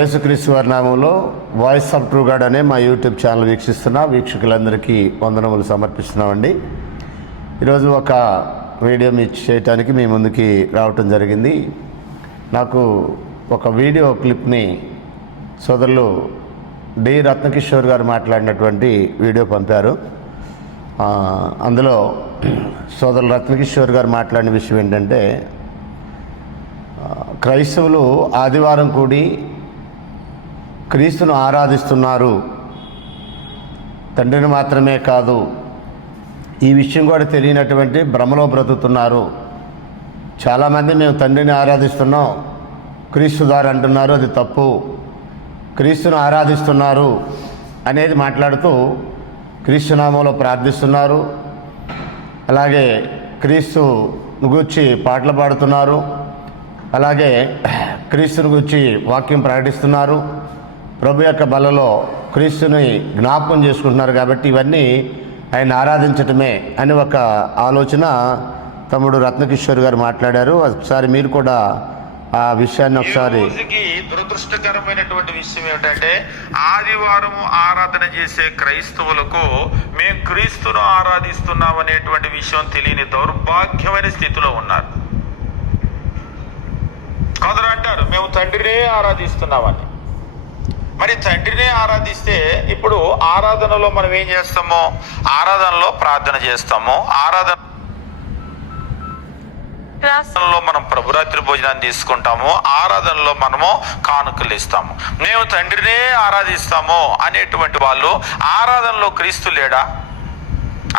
యేసుక్రీస్తు వారి నామంలో వాయిస్ ఆఫ్ ట్రూ గాడ్ అనే మా యూట్యూబ్ ఛానల్ వీక్షిస్తున్న. వీక్షకులందరికీ వందనములు సమర్పిస్తున్నామండి. ఈరోజు ఒక వీడియో మీ చేయటానికి మీ ముందుకి రావటం జరిగింది. నాకు ఒక వీడియో క్లిప్ని సోదరులు డి రత్నకిషోర్ గారు మాట్లాడినటువంటి వీడియో పంపారు. అందులో సోదరులు రత్నకిషోర్ గారు మాట్లాడిన విషయం ఏంటంటే క్రైస్తవులు ఆదివారం కూడి క్రీస్తును ఆరాధిస్తున్నారు. తండ్రిని మాత్రమే కాదు ఈ విషయం కూడా తెలియనటువంటి భ్రమలో బ్రతుకుతున్నారు. చాలామంది మేము తండ్రిని ఆరాధిస్తున్నాం క్రీస్తు ద్వారా అంటున్నారు అది తప్పు. క్రీస్తును ఆరాధిస్తున్నారు అనేది మాట్లాడుతూ క్రీస్తు నామంలో ప్రార్థిస్తున్నారు. అలాగే క్రీస్తు గూర్చి పాటలు పాడుతున్నారు. అలాగే క్రీస్తుని గురించి వాక్యం ప్రకటిస్తున్నారు. ప్రభు యొక్క బలలో క్రీస్తుని జ్ఞాపకం చేసుకుంటున్నారు కాబట్టి ఇవన్నీ ఆయన ఆరాధించటమే అని ఒక ఆలోచన తమ్ముడు రత్నకిషోర్ గారు మాట్లాడారు. ఒకసారి మీరు కూడా ఆ విషయాన్ని ఒకసారి దురదృష్టకరమైనటువంటి విషయం ఏమిటంటే ఆదివారం ఆరాధన చేసే క్రైస్తవులకు మేము క్రీస్తును ఆరాధిస్తున్నాం అనేటువంటి విషయం తెలియని దౌర్భాగ్యమైన స్థితిలో ఉన్నారు. కొందరు అంటారు మేము తండ్రినే ఆరాధిస్తున్నామని మరి తండ్రినే ఆరాధిస్తే ఇప్పుడు ఆరాధనలో మనం ఏం చేస్తాము? ఆరాధనలో ప్రార్థన చేస్తాము. ఆరాధన ఆరాధనలో మనం ప్రభురాత్రి భోజనాన్ని తీసుకుంటాము. ఆరాధనలో మనము కానుకలు ఇస్తాము. మేము తండ్రినే ఆరాధిస్తాము అనేటువంటి వాళ్ళు ఆరాధనలో క్రీస్తు లేడా?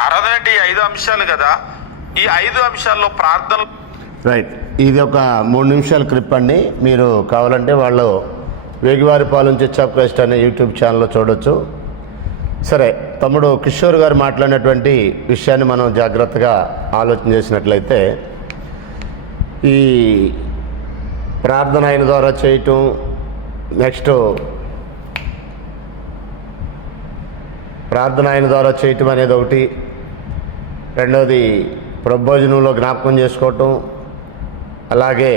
ఆరాధన అంటే ఈ ఐదు అంశాలు కదా. ఈ ఐదు అంశాల్లో ప్రార్థన రైట్ ఇది ఒక మూడు నిమిషాల క్లిప్ అండి. మీరు కావాలంటే వాళ్ళు వేగివారిపాలెం చర్చ్ ఆఫ్ క్రైస్ట్ అనే యూట్యూబ్ ఛానల్లో చూడొచ్చు. సరే తమ్ముడు కిషోర్ గారు మాట్లాడినటువంటి విషయాన్ని మనం జాగ్రత్తగా ఆలోచన చేసినట్లయితే ఈ ప్రార్థన ఆయన ద్వారా చేయటం నెక్స్ట్ ప్రార్థన ఆయన ద్వారా చేయటం అనేది ఒకటి. రెండవది ప్రభోజనంలో జ్ఞాపకం చేసుకోవటం. అలాగే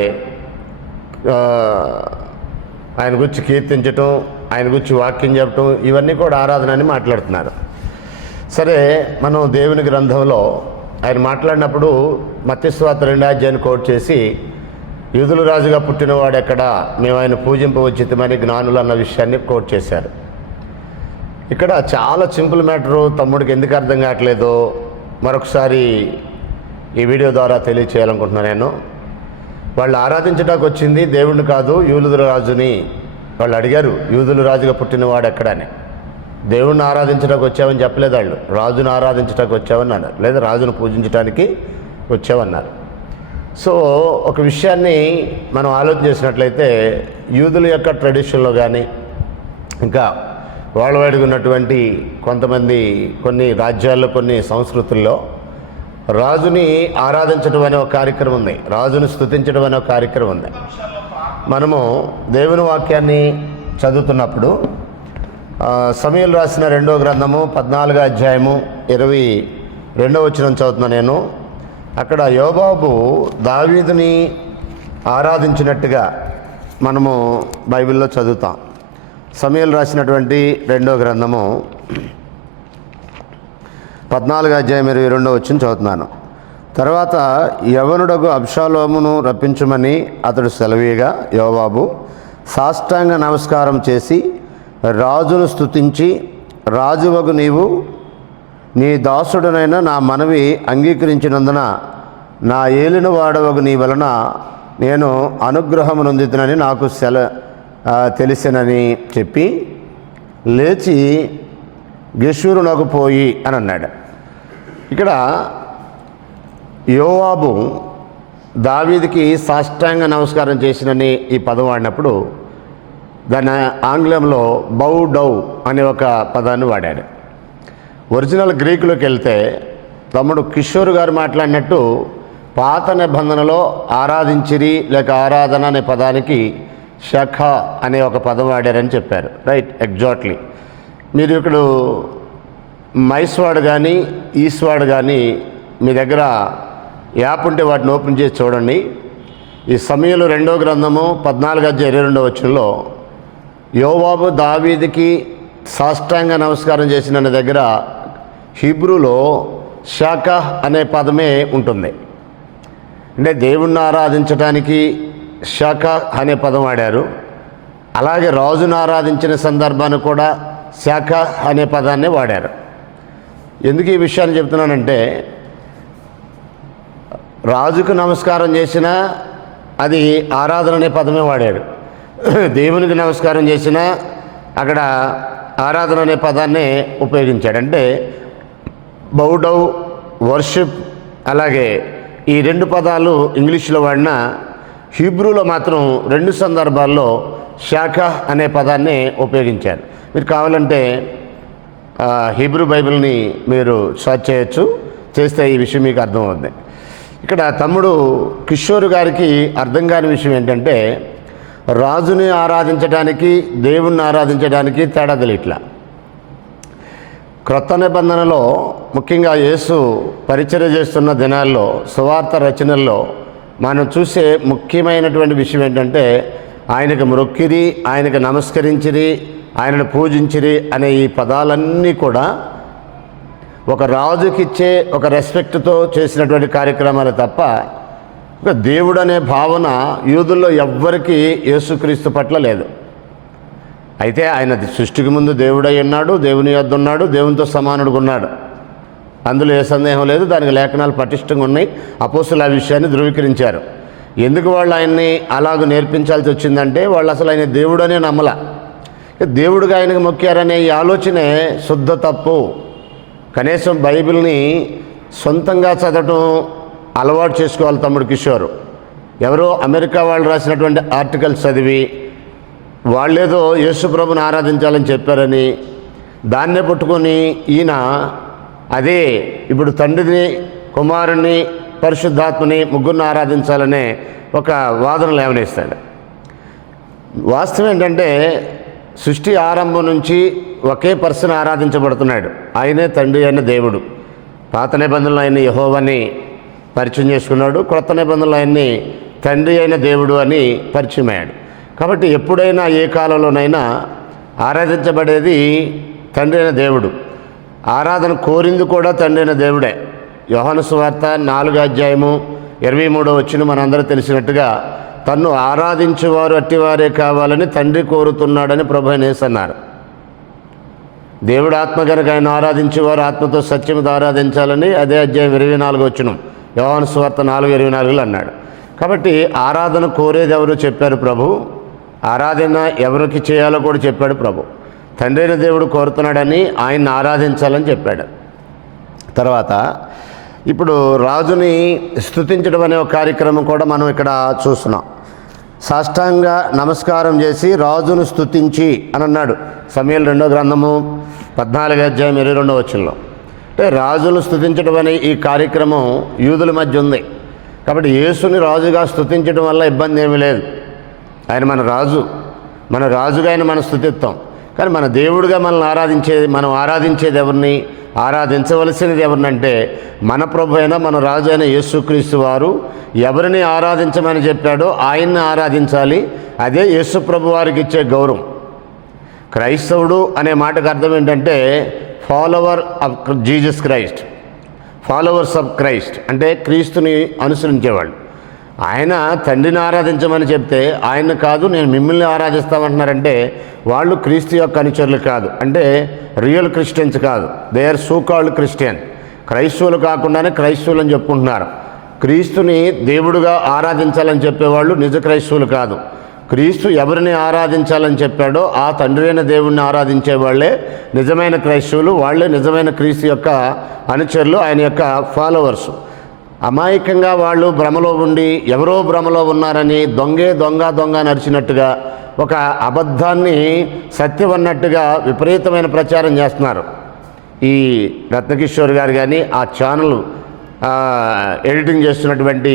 ఆయన గురించి కీర్తించటం ఆయన గురించి వాక్యం చెప్పటం ఇవన్నీ కూడా ఆరాధన అని మాట్లాడుతున్నారు. సరే మనం దేవుని గ్రంథంలో ఆయన మాట్లాడినప్పుడు మత్స్వాత రెండాధ్యాయాన్ని కోట్ చేసి యూదుల రాజుగా పుట్టినవాడు ఎక్కడ? మేము ఆయన పూజింపవచ్చితమని జ్ఞానులు అన్న విషయాన్ని కోట్ చేశారు. ఇక్కడ చాలా సింపుల్ మ్యాటరు తమ్ముడికి ఎందుకు అర్థం కావట్లేదో మరొకసారి ఈ వీడియో ద్వారా తెలియచేయాలనుకుంటున్నాను నేను. వాళ్ళు ఆరాధించడానికి వచ్చింది దేవుడిని కాదు యూదుల రాజుని. వాళ్ళు అడిగారు యూదుల రాజుగా పుట్టినవాడు ఎక్కడని. దేవుణ్ణి ఆరాధించడానికి వచ్చామని చెప్పలేదు వాళ్ళు. రాజును ఆరాధించడానికి వచ్చామని అన్నారు లేదా రాజును పూజించడానికి వచ్చామన్నారు సో ఒక విషయాన్ని మనం ఆలోచన చేసినట్లయితే యూదుల యొక్క ట్రెడిషన్లో కానీ ఇంకా వాళ్ళ వాడికి ఉన్నటువంటి కొంతమంది కొన్ని రాజ్యాల్లో కొన్ని సంస్కృతుల్లో రాజుని ఆరాధించడం అనే ఒక కార్యక్రమం ఉంది. రాజుని స్థుతించడం అనే ఒక కార్యక్రమం ఉంది. మనము దేవుని వాక్యాన్ని చదువుతున్నప్పుడు ఆ, సమయంలో రాసిన రెండో గ్రంథము పద్నాలుగో అధ్యాయము ఇరవై రెండో వచ్చిన చదువుతున్నా నేను. అక్కడ యోబాబు దావీదుని ఆరాధించినట్టుగా మనము బైబిల్లో చదువుతాం. సమయాలు రాసినటువంటి రెండో గ్రంథము పద్నాలుగు అధ్యాయం ఇరవై రెండో వచ్చిన చదువుతున్నాను. తర్వాత యవనుడకు అబ్షాలోమును రప్పించమని అతడు సెలవీయగా యోబాబు సాష్టాంగ నమస్కారం చేసి రాజును స్తుతించి రాజువగు నీవు నీ దాసుడనైన నా మనవి అంగీకరించినందున నా ఏలిన వాడవకు నీ వలన నేను అనుగ్రహము నొందుతునని నాకు సెల తెలిసినని చెప్పి లేచి గెషూరునకు పోయి అని అన్నాడు ఇక్కడ యోవాబు దావీదికి సాష్టాంగ నమస్కారం చేసినని ఈ పదం వాడినప్పుడు దాని ఆంగ్లంలో బౌ డౌ అనే ఒక పదాన్ని వాడాడు. ఒరిజినల్ గ్రీకులోకి వెళ్తే తమ్ముడు కిషోర్ గారు మాట్లాడినట్టు పాత నిబంధనలో ఆరాధించిరి లేక ఆరాధన అనే పదానికి శఖ అనే ఒక పదం వాడారని చెప్పారు. Right exactly. మీరు ఇక్కడ మైస్వాడ్ కానీ ఈస్వాడ్ కానీ మీ దగ్గర యాప్ ఉంటే వాటిని ఓపెన్ చేసి చూడండి. ఈ సమయంలో రెండో గ్రంథము పద్నాలుగు అధ్యాయ ఇరవై రెండో వచ్చంలో యోవాబు దావీదికి సాష్టాంగ నమస్కారం చేసిన దగ్గర హిబ్రూలో శాఖ అనే పదమే ఉంటుంది. అంటే దేవుణ్ణి ఆరాధించడానికి శాఖ అనే పదం వాడారు. అలాగే రాజును ఆరాధించిన సందర్భాన్ని కూడా శాఖ అనే పదాన్ని వాడారు. ఎందుకు ఈ విషయాన్ని చెప్తున్నానంటే రాజుకు నమస్కారం చేసినా అది ఆరాధన అనే పదమే వాడాడు. దేవునికి నమస్కారం చేసినా అక్కడ ఆరాధన అనే పదాన్ని ఉపయోగించాడు. అంటే బౌడౌ వర్షిప్ అలాగే ఈ రెండు పదాలు ఇంగ్లీష్లో వాడిన హీబ్రూలో మాత్రం రెండు సందర్భాల్లో శాఖ అనే పదాన్ని ఉపయోగించారు. మీరు కావాలంటే హీబ్రూ బైబిల్ని మీరు సర్చ్ చేయొచ్చు. చేస్తే ఈ విషయం మీకు అర్థమవుతుంది ఇక్కడ తమ్ముడు కిషోర్ గారికి అర్థం కాని విషయం ఏంటంటే రాజుని ఆరాధించడానికి దేవుణ్ణి ఆరాధించడానికి తేడా తెలియట్లా. క్రొత్త నిబంధనలో ముఖ్యంగా యేసు పరిచయ చేస్తున్న దినాల్లో సువార్త రచనల్లో మనం చూసే ముఖ్యమైనటువంటి విషయం ఏంటంటే ఆయనకు మొక్కిరి ఆయనకు నమస్కరించిరి ఆయనను పూజించిరి అనే ఈ పదాలన్నీ కూడా ఒక రాజుకిచ్చే ఒక రెస్పెక్ట్తో చేసినటువంటి కార్యక్రమాలు తప్ప ఒక దేవుడు అనే భావన యూదుల్లో ఎవ్వరికీ యేసుక్రీస్తు పట్ల లేదు. అయితే ఆయన సృష్టికి ముందు దేవుడై ఉన్నాడు దేవుని యొద్ ఉన్నాడు దేవునితో సమానుడుగా ఉన్నాడు. అందులో ఏ సందేహం లేదు దానికి లేఖనాలు పటిష్టంగా ఉన్నాయి. అపోసులు ఆ విషయాన్ని ధృవీకరించారు. ఎందుకు వాళ్ళు ఆయన్ని అలాగ నేర్పించాల్సి వచ్చిందంటే వాళ్ళు అసలు ఆయన దేవుడనే నమ్మల. దేవుడిగా ఆయనకు మొక్కారనే ఈ ఆలోచనే శుద్ధ తప్పు. కనీసం బైబిల్ని సొంతంగా చదవటం అలవాటు చేసుకోవాలి తమ్ముడు కిషోర్. ఎవరో అమెరికా వాళ్ళు రాసినటువంటి ఆర్టికల్స్ చదివి వాళ్ళేదో యేసుప్రభుని ఆరాధించాలని చెప్పారని దాన్నే పట్టుకొని ఈయన అదే ఇప్పుడు తండ్రిని కుమారుని పరిశుద్ధాత్మని ముగ్గురిని ఆరాధించాలనే ఒక వాదన లేవనేస్తాడు వాస్తవం ఏంటంటే సృష్టి ఆరంభం నుంచి ఒకే పర్సన్ ఆరాధించబడుతున్నాడు. ఆయనే తండ్రి అయిన దేవుడు. పాత నిబంధనలు ఆయన యహోవని పరిచయం చేసుకున్నాడు. క్రొత్త నిబంధనలు ఆయన్ని తండ్రి అయిన దేవుడు అని పరిచయం అయ్యాడు. కాబట్టి ఎప్పుడైనా ఏ కాలంలోనైనా ఆరాధించబడేది తండ్రి అయిన దేవుడు. ఆరాధన కోరింది కూడా తండ్రి అయిన దేవుడే. యోహాను సువార్త నాలుగో అధ్యాయము ఇరవై మూడో వచ్చిన మనందరూ తెలిసినట్టుగా తన్ను ఆరాధించేవారు అట్టివారే కావాలని తండ్రి కోరుతున్నాడని ప్రభు అనేసి అన్నారు. దేవుడు ఆత్మ కనుక ఆయన ఆరాధించేవారు ఆత్మతో సత్యముతో ఆరాధించాలని అదే అధ్యాయం ఇరవై నాలుగు వచ్చిన. యోహాను సువార్త నాలుగు ఇరవై నాలుగులో అన్నాడు. కాబట్టి ఆరాధన కోరేది ఎవరు చెప్పారు ప్రభు? ఆరాధన ఎవరికి చేయాలో కూడా చెప్పాడు ప్రభు. తండ్రిని దేవుడు కోరుతున్నాడని ఆయన్ని ఆరాధించాలని చెప్పాడు. తర్వాత ఇప్పుడు రాజుని స్థుతించడం అనే ఒక కార్యక్రమం కూడా మనం ఇక్కడ చూస్తున్నాం. సాష్టాంగ నమస్కారం చేసి రాజును స్థుతించి అని అన్నాడు. సమయం రెండో గ్రంథము పద్నాలుగు అధ్యాయం ఇరవై రెండో వచ్చంలో అంటే రాజును స్థుతించడం అనే ఈ కార్యక్రమం యూదుల మధ్య ఉంది. కాబట్టి యేసుని రాజుగా స్థుతించడం వల్ల ఇబ్బంది ఏమీ లేదు. ఆయన మన రాజు. మన రాజుగా ఆయన మనం స్థుతిస్తాం కానీ మన దేవుడిగా మనల్ని ఆరాధించేది మనం ఆరాధించేది ఎవరిని ఆరాధించవలసినది ఎవరినంటే మన ప్రభు అయిన మన రాజు అయిన యేసుక్రీస్తు వారు ఎవరిని ఆరాధించమని చెప్పాడో ఆయన్ని ఆరాధించాలి. అదే యేసు ప్రభు వారికి ఇచ్చే గౌరవం. క్రైస్తవుడు అనే మాటకు అర్థం ఏంటంటే follower of Jesus Christ followers of Christ అంటే క్రీస్తుని అనుసరించేవాళ్ళు. ఆయన తండ్రిని ఆరాధించమని చెప్తే ఆయన కాదు నేను మిమ్మల్ని ఆరాధిస్తామంటున్నారంటే వాళ్ళు క్రీస్తు యొక్క అనుచరులు కాదు. అంటే రియల్ క్రిస్టియన్స్ కాదు. They are so called Christian క్రైస్తవులు కాకుండానే క్రైస్తవులు అని చెప్పుకుంటున్నారు. క్రీస్తుని దేవుడుగా ఆరాధించాలని చెప్పేవాళ్ళు నిజ క్రైస్తవులు కాదు. క్రీస్తు ఎవరిని ఆరాధించాలని చెప్పాడో ఆ తండ్రి అయిన దేవుణ్ణి ఆరాధించే వాళ్ళే నిజమైన క్రైస్తవులు వాళ్ళే నిజమైన క్రీస్తు యొక్క అనుచరులు ఆయన యొక్క ఫాలోవర్స్ అమాయకంగా వాళ్ళు భ్రమలో ఉండి ఎవరో భ్రమలో ఉన్నారని దొంగే దొంగ దొంగ నడిచినట్టుగా ఒక అబద్ధాన్ని సత్యం అన్నట్టుగా విపరీతమైన ప్రచారం చేస్తున్నారు. ఈ రత్నకిషోర్ గారు కానీ ఆ ఛానల్ ఎడిటింగ్ చేస్తున్నటువంటి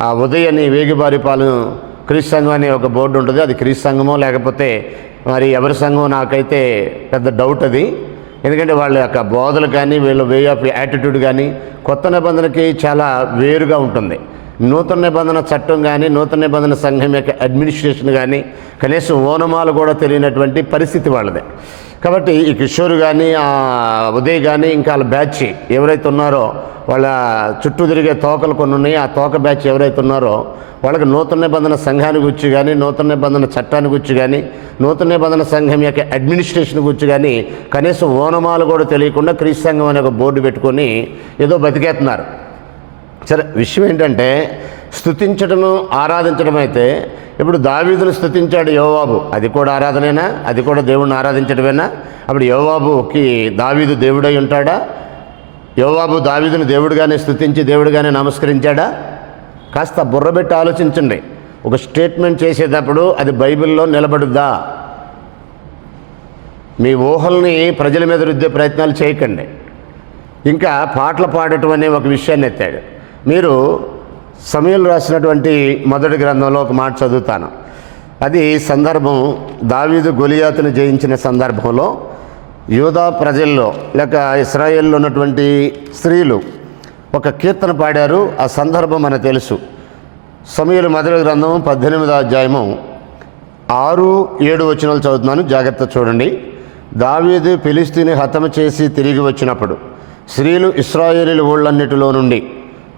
ఆ ఉదయని వేగిబారిపాలెం క్రీస్ సంఘం అనే ఒక బోర్డు ఉంటుంది. అది క్రీస్ సంఘమో లేకపోతే మరి ఎవరి సంఘం నాకైతే పెద్ద డౌట్ అది. ఎందుకంటే వాళ్ళ యొక్క బోధలు కానీ వీళ్ళ వే ఆఫ్ యాటిట్యూడ్ కానీ కొత్త నిబంధనకి చాలా వేరుగా ఉంటుంది. నూతన నిబంధన చట్టం కానీ నూతన నిబంధన సంఘం యొక్క అడ్మినిస్ట్రేషన్ కానీ కనీసం ఓనమాలు కూడా తెలియనటువంటి పరిస్థితి వాళ్ళదే. కాబట్టి ఈ కిషోర్ కానీ ఆ ఉదయ్ కానీ ఇంకా వాళ్ళ బ్యాచ్ ఎవరైతే ఉన్నారో వాళ్ళ చుట్టూ తిరిగే తోకలు కొన్ని ఉన్నాయి. ఆ తోక బ్యాచ్ ఎవరైతే ఉన్నారో వాళ్ళకి నూతన నిబంధన సంఘాన్ని గురించి కానీ నూతన నిబంధన చట్టాన్ని గురించి కానీ నూతన నిబంధన సంఘం యొక్క అడ్మినిస్ట్రేషన్ గురించి కానీ కనీసం ఓనమాలు కూడా తెలియకుండా క్రీస్తు సంఘం అనే ఒక బోర్డు పెట్టుకొని ఏదో బతికేస్తున్నారు సరే విషయం ఏంటంటే స్థుతించడము ఆరాధించడం అయితే ఇప్పుడు దావీదును స్థుతించాడు యోవాబు. అది కూడా ఆరాధనేనా? అది కూడా దేవుణ్ణి ఆరాధించడమేనా అప్పుడు యోవాబుకి దావీదు దేవుడై ఉంటాడా? యోవాబు దావీదుని దేవుడిగానే స్థుతించి దేవుడిగానే నమస్కరించాడా? కాస్త బుర్రబెట్టి ఆలోచించండి. ఒక స్టేట్మెంట్ చేసేటప్పుడు అది బైబిల్లో నిలబడుద్దా? మీ ఊహల్ని ప్రజల మీద రుద్దే ప్రయత్నాలు చేయకండి. ఇంకా పాటలు పాడటం అనే ఒక విషయాన్ని ఎత్తాడు. మీరు సమయంలో రాసినటువంటి మొదటి గ్రంథంలో ఒక మాట చదువుతాను. అది సందర్భం దావీదు గొలియాతును జయించిన సందర్భంలో యూదా ప్రజల్లో లేక ఇస్రాయేల్లో ఉన్నటువంటి స్త్రీలు ఒక కీర్తన పాడారు. ఆ సందర్భం మనకు తెలుసు. సమయంలో మొదటి గ్రంథం పద్దెనిమిదో అధ్యాయము ఆరు ఏడు వచనాలు చదువుతున్నాను. జాగ్రత్త చూడండి. దావీదు ఫిలిస్తీని హతము చేసి తిరిగి వచ్చినప్పుడు స్త్రీలు ఇస్రాయేలీల ఊళ్ళన్నిటిలో నుండి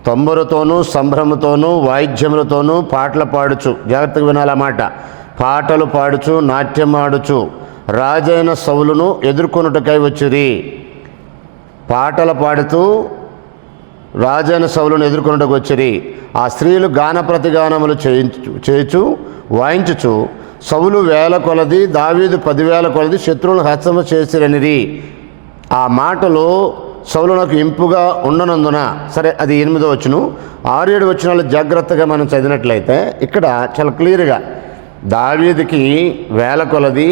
తొంబరుతోనూ సంభ్రమతోనూ వాయిద్యములతోనూ పాటలు పాడుచు. జాగ్రత్తగా వినాలన్నమాట పాటలు పాడుచు నాట్యం ఆడుచు. రాజైన సవులను ఎదుర్కొనుటకై వచ్చిరి. పాటలు పాడుతూ రాజైన సవులను ఎదుర్కొనుటకు వచ్చిరి. ఆ స్త్రీలు గాన ప్రతిగానములు చేయించు చేయుచు వాయించుచు సవులు వేల కొలది దావీదు పదివేల కొలది శత్రువులను హస్తము చేసిరనిరి. ఆ మాటలు సౌలునకు ఇంపుగా ఉండనందున సరే అది ఎనిమిదో వచ్చును ఆరు ఏడు వచ్చినాలు జాగ్రత్తగా మనం చదివినట్లయితే ఇక్కడ చాలా క్లియర్గా దావీదికి వేల కొలది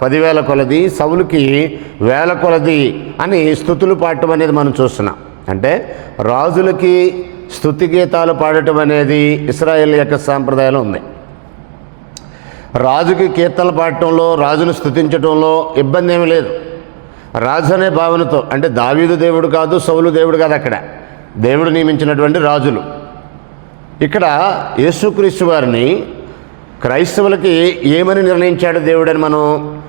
పదివేల కొలది సౌలుకి వేల కొలది అని స్థుతులు పాడటం అనేది మనం చూస్తున్నాం. అంటే రాజులకి స్థుతి గీతాలు పాడటం అనేది ఇస్రాయేల్ యొక్క సాంప్రదాయంలో ఉంది. రాజుకి కీర్తనలు పాడటంలో రాజును స్థుతించటంలో ఇబ్బంది ఏమీ లేదు. రాజు అనే భావనతో అంటే దావీదు దేవుడు కాదు సౌలు దేవుడు కాదు అక్కడ. దేవుడు నియమించినటువంటి రాజులు. ఇక్కడ యేసుక్రీస్తు వారిని క్రైస్తవులకి ఏమని నిర్ణయించాడు దేవుడని మనం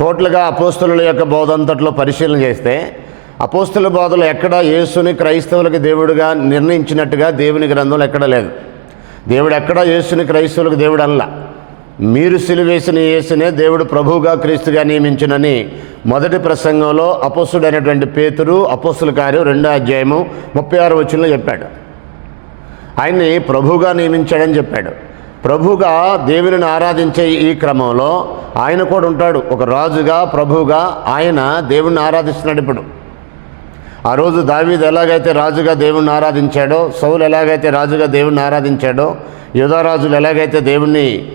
టోటల్గా అపోస్తుల యొక్క బోధ అంతట్లో పరిశీలన చేస్తే అపోస్తుల బోధలు ఎక్కడ యేసుని క్రైస్తవులకి దేవుడిగా నిర్ణయించినట్టుగా దేవుని గ్రంథంలో ఎక్కడ లేదు. దేవుడు ఎక్కడ యేసుని క్రైస్తవులకు దేవుడు అనలా. మీరు సిలువేసిన యేసునే దేవుడు ప్రభువుగా క్రీస్తుగా నియమించునని మొదటి ప్రసంగంలో అపోస్తుడైనటువంటి పేతురు అపోస్తుల కార్యం రెండో అధ్యాయము ముప్పై ఆరు వచనంలో చెప్పాడు. ఆయన్ని ప్రభువుగా నియమించాడని చెప్పాడు. ప్రభువుగా దేవుని ఆరాధించే ఈ క్రమంలో ఆయన కూడా ఉంటాడు. ఒక రాజుగా ప్రభువుగా ఆయన దేవుణ్ణి ఆరాధిస్తున్నాడు ఇప్పుడు. ఆ రోజు దావీదు ఎలాగైతే రాజుగా దేవుణ్ణి ఆరాధించాడో సౌలు ఎలాగైతే రాజుగా దేవుణ్ణి ఆరాధించాడో యోధారాజులు ఎలాగైతే దేవుణ్ణి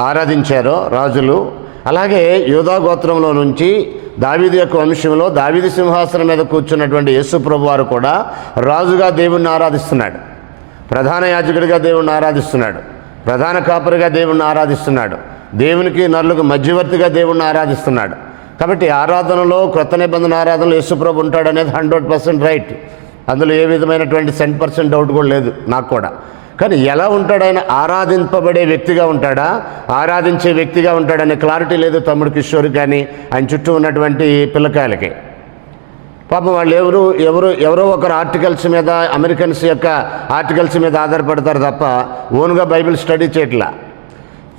ఆరాధించారో రాజులు. అలాగే యోధా గోత్రంలో నుంచి దావీదు యొక్క వంశంలో దావీదు సింహాసనం మీద కూర్చున్నటువంటి యేసు ప్రభు వారు కూడా రాజుగా దేవుణ్ణి ఆరాధిస్తున్నాడు. ప్రధాన యాజకుడిగా దేవుణ్ణి ఆరాధిస్తున్నాడు. ప్రధాన కాపరిగా దేవుణ్ణి ఆరాధిస్తున్నాడు. దేవునికి నరులకు మధ్యవర్తిగా దేవుణ్ణి ఆరాధిస్తున్నాడు. కాబట్టి ఆరాధనలో క్రొత్త నిబంధన ఆరాధనలో యేసుప్రభు ఉంటాడు అనేది హండ్రెడ్ పర్సెంట్ రైట్. అందులో ఏ విధమైనటువంటి సెంట్ పర్సెంట్ డౌట్ కూడా లేదు నాకు కూడా. కానీ ఎలా ఉంటాడు ఆయన? ఆరాధింపబడే వ్యక్తిగా ఉంటాడా? ఆరాధించే వ్యక్తిగా ఉంటాడనే క్లారిటీ లేదు తమ్ముడు కిషోర్ కానీ ఆయన చుట్టూ ఉన్నటువంటి పిల్లకాయలకి. పాపం వాళ్ళు ఎవరు ఎవరు ఎవరో ఒకరు ఆర్టికల్స్ మీద అమెరికన్స్ యొక్క ఆర్టికల్స్ మీద ఆధారపడతారు తప్ప ఓన్గా బైబిల్ స్టడీ చేయట్లా.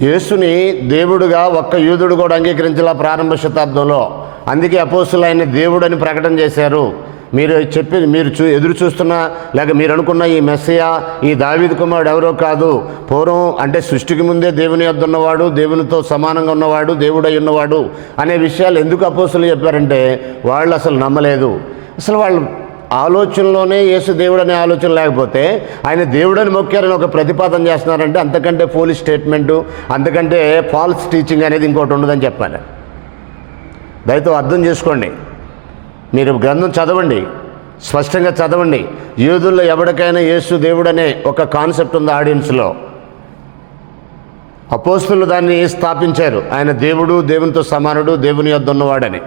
యేసుని దేవుడుగా ఒక్క యూదుడు కూడా అంగీకరించలా ప్రారంభ శతాబ్దంలో. అందుకే అపోసులు ఆయన దేవుడని ప్రకటన చేశారు. మీరు చెప్పి మీరు చూ ఎదురు చూస్తున్న లేక మీరు అనుకున్న ఈ మెస్సయా ఈ దావిద్ కుమారుడు ఎవరో కాదు. పూర్వం అంటే సృష్టికి ముందే దేవుని యొద్ద ఉన్నవాడు దేవునితో సమానంగా ఉన్నవాడు దేవుడై ఉన్నవాడు అనే విషయాలు ఎందుకు అపోసలు చెప్పారంటే వాళ్ళు అసలు నమ్మలేదు. అసలు వాళ్ళు ఆలోచనలోనే యేసు దేవుడు అనే ఆలోచన లేకపోతే ఆయన దేవుడని మొక్కారని ఒక ప్రతిపాదన చేస్తున్నారంటే అంతకంటే పోలీస్ స్టేట్మెంటు అంతకంటే ఫాల్స్ టీచింగ్ అనేది ఇంకోటి ఉండదని చెప్పాలి. దయతో అర్థం చేసుకోండి. మీరు గ్రంథం చదవండి. స్పష్టంగా చదవండి. యూదుల్లో ఎవరికైనా యేసు దేవుడనే ఒక కాన్సెప్ట్ ఉంది ఆడియన్స్లో. అపోస్తులు దాన్ని స్థాపించారు. ఆయన దేవుడు దేవునితో సమానుడు దేవుని యొద్ద ఉన్నవాడని.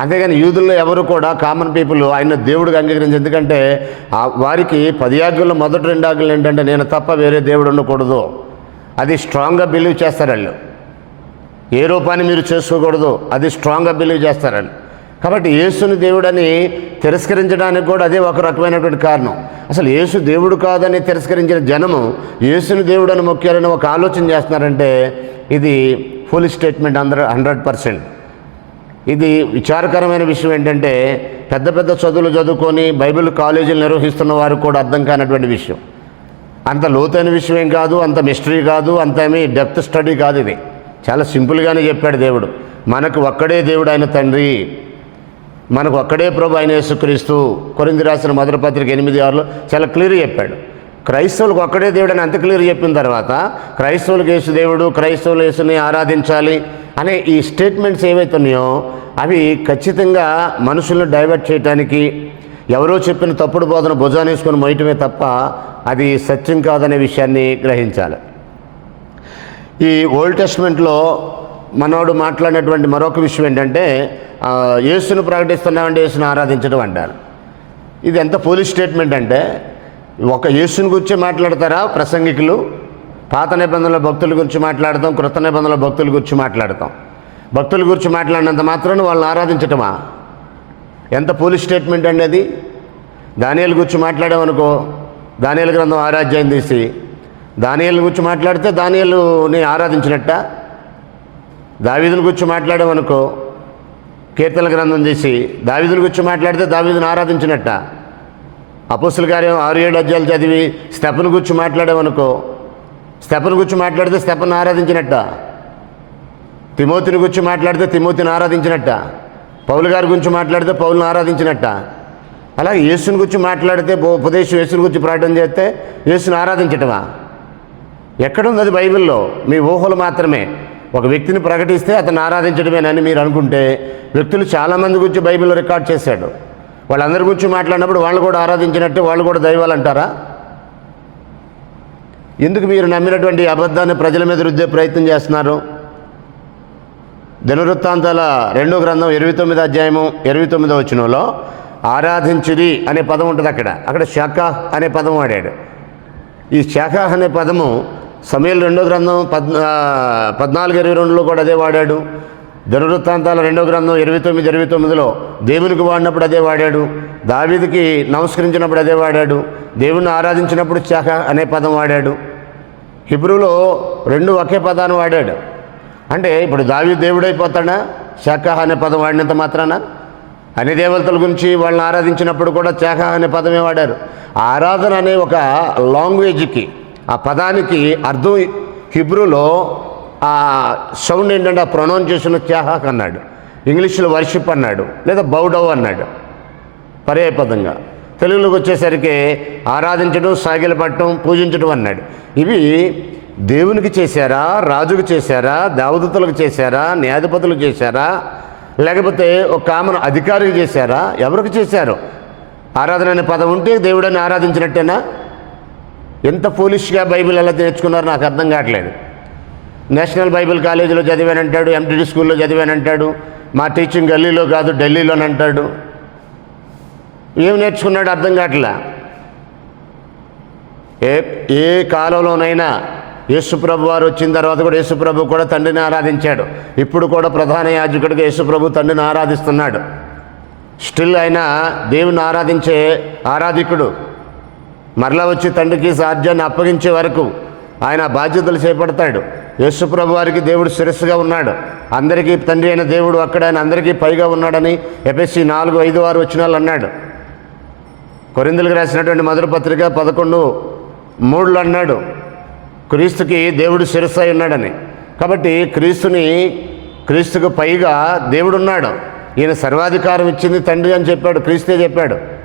అంతేగాని యూదుల్లో ఎవరు కూడా కామన్ పీపుల్ ఆయన దేవుడికి అంగీకరించి ఎందుకంటే ఆ వారికి పది మొదటి రెండు ఆజ్ఞలు ఏంటంటే నేను తప్ప వేరే దేవుడు ఉండకూడదు. అది స్ట్రాంగ్గా బిలీవ్ చేస్తారు వాళ్ళు. ఏ రూపాన్ని మీరు చేసుకోకూడదు. అది స్ట్రాంగ్గా బిలీవ్ చేస్తారని కాబట్టి యేసుని దేవుడని తిరస్కరించడానికి కూడా అదే ఒక రకమైనటువంటి కారణం. అసలు యేసు దేవుడు కాదని తిరస్కరించిన జనము యేసుని దేవుడు అని మొక్కారని ఒక ఆలోచన చేస్తున్నారంటే ఇది ఫుల్ స్టేట్మెంట్ అందరూ హండ్రెడ్ పర్సెంట్. ఇది విచారకరమైన విషయం ఏంటంటే పెద్ద పెద్ద చదువులు చదువుకొని బైబిల్ కాలేజీలు నిర్వహిస్తున్న వారు కూడా అర్థం కానటువంటి విషయం. అంత లోతైన విషయం ఏం కాదు అంత మిస్టరీ కాదు అంత ఏమీ డెప్త్ స్టడీ కాదు ఇది. చాలా సింపుల్గానే చెప్పాడు దేవుడు. మనకు ఒక్కడే దేవుడు ఆయన తండ్రి. మనకు ఒక్కడే ప్రభు ఆయన యేసుక్రీస్తు కొరింది రాసిన మొదటి పత్రిక ఎనిమిది ఆరులో చాలా క్లియర్ చెప్పాడు. క్రైస్తవులకు ఒక్కడే దేవుడు అని అంత క్లియర్ చెప్పిన తర్వాత క్రైస్తవులకు యేసు దేవుడు క్రైస్తవులు యేసుని ఆరాధించాలి అనే ఈ స్టేట్మెంట్స్ ఏవైతే ఉన్నాయో అవి ఖచ్చితంగా మనుషులను డైవర్ట్ చేయడానికి ఎవరో చెప్పిన తప్పుడు బోధన భుజానేసుకొని మోయటమే తప్ప అది సత్యం కాదనే విషయాన్ని గ్రహించాలి. ఈ ఓల్డ్ టెస్ట్మెంట్లో మనోడు మాట్లాడినటువంటి మరొక విషయం ఏంటంటే యేసును ప్రకటిస్తున్నామంటే యేసును ఆరాధించడం అంటారు. ఇది ఎంత పోలీస్ స్టేట్మెంట్ అంటే ఒక యేసుని గురించి మాట్లాడతారా ప్రసంగికులు? పాత నిబంధనల భక్తుల గురించి మాట్లాడతాం కృత నిబంధనల భక్తుల గురించి మాట్లాడతాం. భక్తుల గురించి మాట్లాడినంత మాత్రాన్ని వాళ్ళని ఆరాధించటమా? ఎంత పోలీస్ స్టేట్మెంట్ అండి అది. దానియాల గురించి మాట్లాడామనుకో దానియాల గ్రంథం ఆరాధ్యం తీసి దానియాల గురించి మాట్లాడితే దానియాలుని ఆరాధించినట్ట? దావీదుని గురించి మాట్లాడామనుకో కీర్తన గ్రంథం చేసి దావీదుని గురించి మాట్లాడితే దావీదుని ఆరాధించినట్ట. అపోసుల కార్యం ఆరు ఏడు అధ్యాయులు చదివి స్టెపన్ గురించి మాట్లాడామనుకో స్టెపన్ గురించి మాట్లాడితే స్టెపను ఆరాధించినట్ట. తిమోతిని గురించి మాట్లాడితే తిమోతిని ఆరాధించినట్ట. పౌలు గారి గురించి మాట్లాడితే పౌలను ఆరాధించినట్ట. అలాగే యేసుని గురించి మాట్లాడితే ఉపదేశం యేసుని గురించి ప్రకటన చేస్తే యేసుని ఆరాధించటమా? ఎక్కడుంది అది బైబిల్లో? మీ ఊహలు మాత్రమే. ఒక వ్యక్తిని ప్రకటిస్తే అతను ఆరాధించడమేనని మీరు అనుకుంటే వ్యక్తులు చాలామంది గురించి బైబిల్లో రికార్డ్ చేశాడు. వాళ్ళందరి గురించి మాట్లాడినప్పుడు వాళ్ళు కూడా ఆరాధించినట్టు వాళ్ళు కూడా దైవాలు అంటారా? ఎందుకు మీరు నమ్మినటువంటి అబద్ధాన్ని ప్రజల మీద రుద్దే ప్రయత్నం చేస్తున్నారు? దినవృత్తాంతాల రెండో గ్రంథం ఇరవై తొమ్మిది అధ్యాయము ఇరవై తొమ్మిదో వచనంలో ఆరాధించుది అనే పదం ఉంటుంది అక్కడ. అక్కడ శాఖ అనే పదం వాడాడు. ఈ శాఖ అనే పదము సమయంలో రెండో గ్రంథం పద్నా పద్నాలుగు ఇరవై రెండులో కూడా అదే వాడాడు. దినవృత్తాంతాల రెండో గ్రంథం ఇరవై తొమ్మిది ఇరవై తొమ్మిదిలో దేవునికి వాడినప్పుడు అదే వాడాడు. దావీదికి నమస్కరించినప్పుడు అదే వాడాడు. దేవుణ్ణి ఆరాధించినప్పుడు శాఖ అనే పదం వాడాడు. హిబ్రూలో రెండు ఒకే పదాన్ని వాడాడు. అంటే ఇప్పుడు దావి దేవుడైపోతాడా? శాఖ అనే పదం వాడినంత మాత్రాన? అన్ని దేవతల గురించి వాళ్ళని ఆరాధించినప్పుడు కూడా చాక అనే పదమే వాడారు. ఆరాధన అనే ఒక లాంగ్వేజ్కి ఆ పదానికి అర్థం హిబ్రూలో ఆ సౌండ్ ఏంటంటే ఆ ప్రొనౌన్సేషన్ త్యాహాక్ అన్నాడు. ఇంగ్లీష్లో వర్షిప్ అన్నాడు. లేదా బౌడవ్ అన్నాడు. పర్యాయపదంగా తెలుగులోకి వచ్చేసరికి ఆరాధించడం సాగిలపట్టడం పూజించడం అన్నాడు. ఇవి దేవునికి చేశారా రాజుకు చేశారా దేవదూతలకు చేశారా న్యాధిపతులకు చేశారా లేకపోతే ఒక కామన్ అధికారికి చేశారా ఎవరికి చేశారు? ఆరాధన అనే పదం ఉంటే దేవుడని ఆరాధించినట్టేనా? ఎంత పోలిష్గా బైబిల్ ఎలా నేర్చుకున్నారో నాకు అర్థం కావట్లేదు. నేషనల్ బైబిల్ కాలేజీలో చదివానంటాడు ఎంటీడీ స్కూల్లో చదివానంటాడు మా టీచింగ్ గల్లీలో కాదు ఢిల్లీలోనంటాడు ఏం నేర్చుకున్నాడు అర్థం కావట్లా? ఏ ఏ కాలంలోనైనా యేసుప్రభు వారు వచ్చిన తర్వాత కూడా యేసుప్రభు కూడా తండ్రిని ఆరాధించాడు. ఇప్పుడు కూడా ప్రధాన యాజకుడిగా యేసుప్రభు తండ్రిని ఆరాధిస్తున్నాడు. స్టిల్ ఆయన దేవుని ఆరాధించే ఆరాధికుడు మరలా వచ్చి తండ్రికి సాధ్యాన్ని అప్పగించే వరకు ఆయన బాధ్యతలు చేపడతాడు. యేసుప్రభు వారికి దేవుడు శిరస్సుగా ఉన్నాడు. అందరికీ తండ్రి అయిన దేవుడు అక్కడ ఆయన అందరికీ పైగా ఉన్నాడని ఎపిఎస్సి నాలుగు ఐదు ఆరు వచ్చినాలు అన్నాడు. కొరిందులకు రాసినటువంటి మధుర పత్రిక పదకొండు మూడులో అన్నాడు క్రీస్తుకి దేవుడు శిరస్సు అయి ఉన్నాడని. కాబట్టి క్రీస్తుని క్రీస్తుకు పైగా దేవుడున్నాడు. ఈయన సర్వాధికారం ఇచ్చింది తండ్రి అని చెప్పాడు క్రీస్తే చెప్పాడు.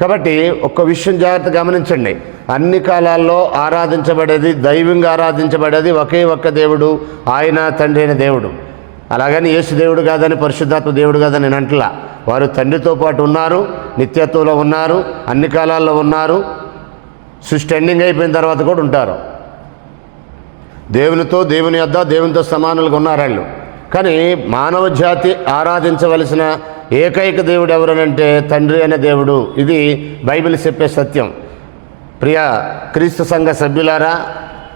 కాబట్టి ఒక్క విషయం జాగ్రత్త గమనించండి. అన్ని కాలాల్లో ఆరాధించబడేది దైవంగా ఆరాధించబడేది ఒకే ఒక్క దేవుడు ఆయన తండ్రి అయిన దేవుడు. అలాగని యేసు దేవుడు కాదని పరిశుద్ధాత్మ దేవుడు కాదని నేను అంటలా. వారు తండ్రితో పాటు ఉన్నారు నిత్యత్వంలో ఉన్నారు అన్ని కాలాల్లో ఉన్నారు సృష్టి ఎండింగ్ అయిపోయిన తర్వాత కూడా ఉంటారు. దేవునితో దేవుని యొద్ద దేవునితో సమానులుగా ఉన్నారు వాళ్ళు కానీ మానవ జాతి ఆరాధించవలసిన ఏకైక దేవుడు ఎవరనంటే తండ్రి అనే దేవుడు. ఇది బైబిల్ చెప్పే సత్యం. ప్రియ క్రీస్తు సంఘ సభ్యులారా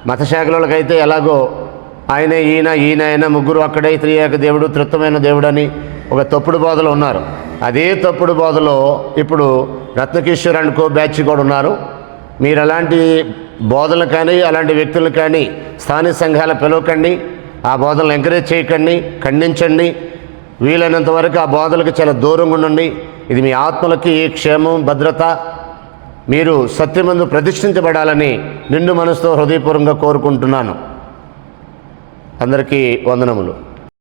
మతశాఖలకైతే ఎలాగో ఆయన ఈయన ఈయన ఆయన ముగ్గురు అక్కడే త్రియేక దేవుడు తృత్వమైన దేవుడని ఒక తప్పుడు బోధలు ఉన్నారు. అదే తప్పుడు బోధలో ఇప్పుడు రత్నకిషోర్ కో బ్యాచ్ కూడా ఉన్నారు. మీరు అలాంటి బోధలు కానీ అలాంటి వ్యక్తులు కానీ స్థానిక సంఘాల పిలవకండి. ఆ బోధనలు ఎంకరేజ్ చేయకండి ఖండించండి. వీలైనంత వరకు ఆ బోధలకు చాలా దూరంగా ఉండండి. ఇది మీ ఆత్మలకి క్షేమం భద్రత. మీరు సత్యమందు ప్రతిష్ఠించబడాలని నిండు మనసుతో హృదయపూర్వకంగా కోరుకుంటున్నాను. అందరికీ వందనములు.